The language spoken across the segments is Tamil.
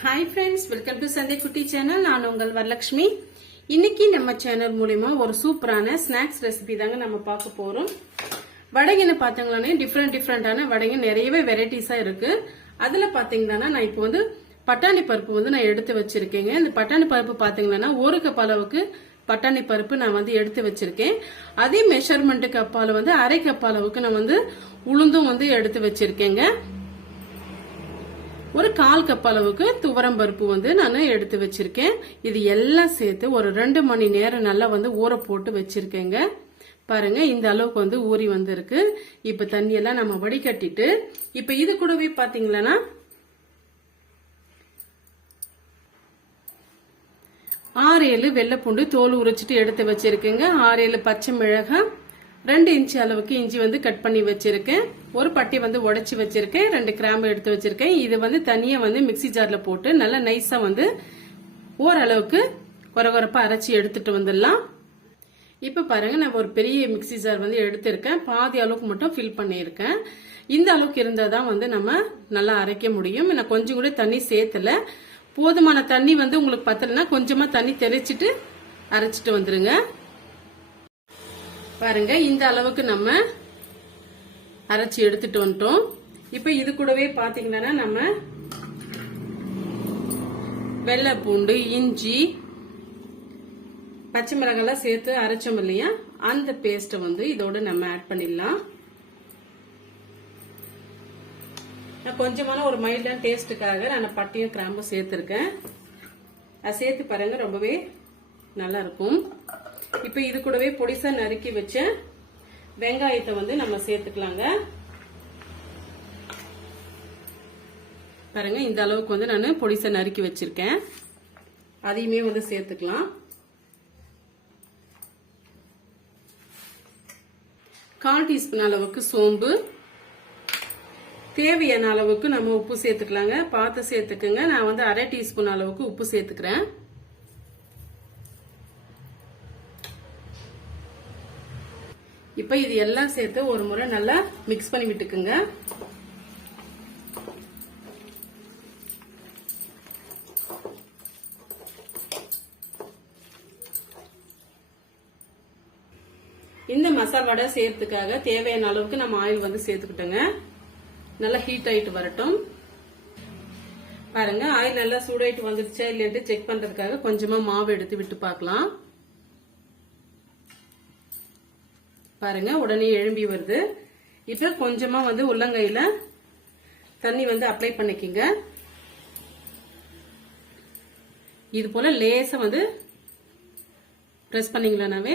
ஹாய் ஃப்ரெண்ட்ஸ் வெல்கம் டு சந்தை குட்டி சேனல் நான் உங்கள் வரலட்சுமி இன்னைக்கு நம்ம சேனல் மூலிமா ஒரு சூப்பரான ஸ்நாக்ஸ் ரெசிபி தாங்க நம்ம பார்க்க போறோம். வடைங்கன்னு பார்த்தீங்களானே டிஃப்ரெண்ட் டிஃப்ரெண்டான வடைங்க நிறையவே வெரைட்டிஸா இருக்கு. அதுல பாத்தீங்கன்னா நான் இப்போ வந்து பட்டாணி பருப்பு வந்து நான் எடுத்து வச்சிருக்கேங்க. இந்த பட்டாணி பருப்பு பாத்தீங்கன்னா ஒரு கப் அளவுக்கு பட்டாணி பருப்பு நான் வந்து எடுத்து வச்சிருக்கேன். அதே மெஷர்மெண்ட்டு அப்பால வந்து அரை கப் அளவுக்கு நான் வந்து உளுந்தும் வந்து எடுத்து வச்சிருக்கேங்க. ஒரு கால் கப் அளவுக்கு துவரம் பருப்பு வந்து நான் எடுத்து வச்சிருக்கேன். இது எல்லாம் சேர்த்து ஒரு ரெண்டு மணி நேரம் நல்லா வந்து ஊற போட்டு வச்சிருக்கேங்க. பாருங்க இந்த அளவுக்கு வந்து ஊறி வந்திருக்கு. இப்ப தண்ணியெல்லாம் நம்ம வடிகட்டிட்டு இப்ப இது கூடவே பாத்தீங்களன்னா ஆறு ஏழு வெள்ளைப்பூண்டு தோல் உரிச்சிட்டு எடுத்து வச்சிருக்கேங்க. ஆறு ஏழு பச்சை மிளகாய் ரெண்டு இன்ச்சு அளவுக்கு இஞ்சி வந்து கட் பண்ணி வச்சிருக்கேன். ஒரு பட்டி வந்து உடைச்சி வச்சிருக்கேன். ரெண்டு கிராம்பு எடுத்து வச்சிருக்கேன். இது வந்து தனியா வந்து மிக்ஸி ஜார்ல போட்டு நல்லா நைஸா வந்து ஓரளவுக்கு கொரகொரப்பா அரைச்சி எடுத்துட்டு வந்துடலாம். இப்ப பாருங்க நான் ஒரு பெரிய மிக்ஸி ஜார் வந்து எடுத்திருக்கேன். பாதி அளவுக்கு மட்டும் ஃபில் பண்ணியிருக்கேன். இந்த அளவுக்கு இருந்தால் தான் வந்து நம்ம நல்லா அரைக்க முடியும். நான் கொஞ்சம் கூட தண்ணி சேர்த்தல. போதுமான தண்ணி வந்து உங்களுக்கு பத்தலைன்னா கொஞ்சமா தண்ணி தெளிச்சிட்டு அரைச்சிட்டு வந்துருங்க. பாருங்க இந்த அளவுக்கு நம்ம அரைச்சி எடுத்துட்டு வந்துட்டோம். இப்ப இது கூடவே பாத்தீங்கன்னா நம்ம வெள்ளை பூண்டு இஞ்சி பச்சை மிளகாலாம் சேர்த்து அரைச்சோம் இல்லையா? அந்த பேஸ்ட்டை வந்து இதோட நம்ம ஆட் பண்ணிடலாம். நான் கொஞ்சமான ஒரு மைல்டான டேஸ்ட்டுக்காக நான் பட்டியும் கிராம்பும் சேர்த்துருக்கேன். அது சேர்த்து பாருங்க ரொம்பவே நல்லா இருக்கும். இப்போ இது கூடவே பொடிசா நறுக்கி வச்ச வெங்காயத்தை வந்து நம்ம சேர்த்துக்கலாங்க. பாருங்க இந்த அளவுக்கு வந்து நான் பொடிசை நறுக்கி வச்சிருக்கேன். அதையுமே வந்து சேர்த்துக்கலாம். கால் டீஸ்பூன் அளவுக்கு சோம்பு. தேவையான அளவுக்கு நம்ம உப்பு சேர்த்துக்கலாங்க. பார்த்து சேர்த்துக்குங்க. நான் வந்து அரை டீஸ்பூன் அளவுக்கு உப்பு சேர்த்துக்கிறேன். இப்ப இது எல்லாம் சேர்த்து ஒரு முறை நல்லா மிக்ஸ் பண்ணி விட்டுக்குங்க. இந்த மசால் வடை சேர்த்துக்காக தேவையான அளவுக்கு நம்ம ஆயில் வந்து சேர்த்துக்கிட்டோங்க. நல்லா ஹீட் ஆயிட்டு வரட்டும். பாருங்க ஆயில் நல்லா சூடாயிட்டு வந்துருச்சா இல்லைன்ட்டு செக் பண்றதுக்காக கொஞ்சமா மாவு எடுத்து விட்டு பார்க்கலாம். பாருங்க உடனே எழும்பி வருது. இப்ப கொஞ்சமா வந்து உள்ளங்கையில தண்ணி வந்து அப்ளை பண்ணிக்கிங்க. இது போல லேச வந்து பிரஸ் பண்ணீங்களானாவே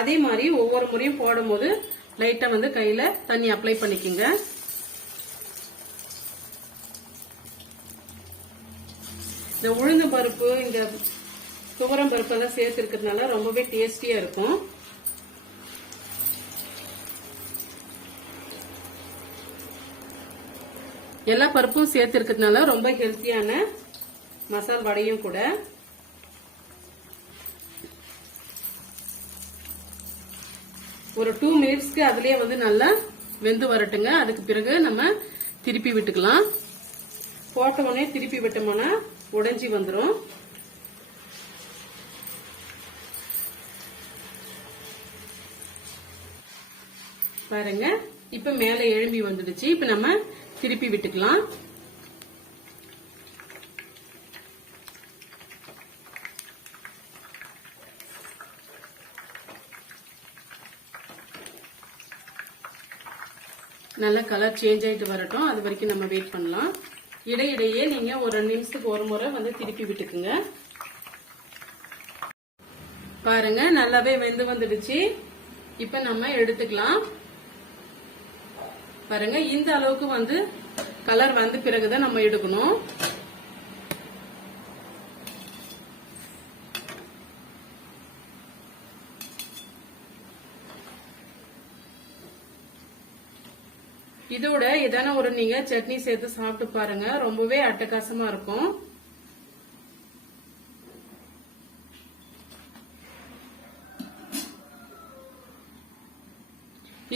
அதே மாதிரி ஒவ்வொரு முறையும் போடும்போது லைட்டா வந்து கையில தண்ணி அப்ளை பண்ணிக்கோங்க. இந்த உளுந்த பருப்பு இந்த துவரம் பருப்பு எல்லாம் சேர்த்து இருக்கிறதுனால ரொம்பவே டேஸ்டியா இருக்கும். எல்லா பருப்பும் சேர்த்துருக்கிறதுனால ரொம்ப ஹெல்த்தியான மசால் வடையும் கூட. ஒரு டூ மினிட்ஸ்க்கு அதுலயே வந்து நல்லா வெந்து வரட்டுங்க. அதுக்கு பிறகு நம்ம திருப்பி விட்டுக்கலாம். போட்ட உடனே திருப்பி விட்டோம்னா உடைஞ்சி வந்துடும் பாருங்க. இப்ப மேல எழும்பி வந்துடுச்சு. இப்ப நம்ம திருப்பி விட்டுக்கலாம். நல்ல கலர் சேஞ்ச் ஆயிட்டு வரட்டும். அது வரைக்கும் நம்ம வெயிட் பண்ணலாம். இடையிடையே நீங்க ஒரு ரெண்டு நிமிஷத்துக்கு ஒரு முறை வந்து திருப்பி விட்டுக்குங்க. பாருங்க நல்லாவே வெந்து வந்துடுச்சு. இப்ப நம்ம எடுத்துக்கலாம். பாருங்க இந்த அளவுக்கு வந்து கலர் வந்த பிறகுதான் நம்ம எடுக்கணும். இதோட எதான ஒரு நீங்க சட்னி சேர்த்து சாப்பிட்டு பாருங்க ரொம்பவே அட்டகாசமா இருக்கும்.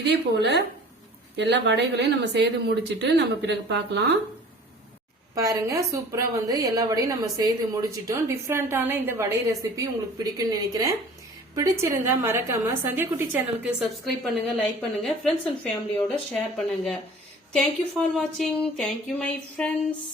இதே போல எல்லா வடைகளையும் நம்ம செய்து முடிச்சுட்டு நம்ம பிறகு பார்க்கலாம். பாருங்க சூப்பரா வந்து எல்லா வடையும் நம்ம செய்து முடிச்சிட்டோம். டிஃப்ரெண்டான இந்த வடை ரெசிபி உங்களுக்கு பிடிக்கும்னு நினைக்கிறேன். பிடிச்சிருந்தா மறக்காம சந்தியாக்குட்டி சேனலுக்கு சப்ஸ்கிரைப் பண்ணுங்க லைக் பண்ணுங்க ஃப்ரெண்ட்ஸ் அண்ட் ஃபேமிலியோட ஷேர் பண்ணுங்க. தேங்க்யூ ஃபார் வாட்சிங் தேங்க்யூ மை ஃப்ரெண்ட்ஸ்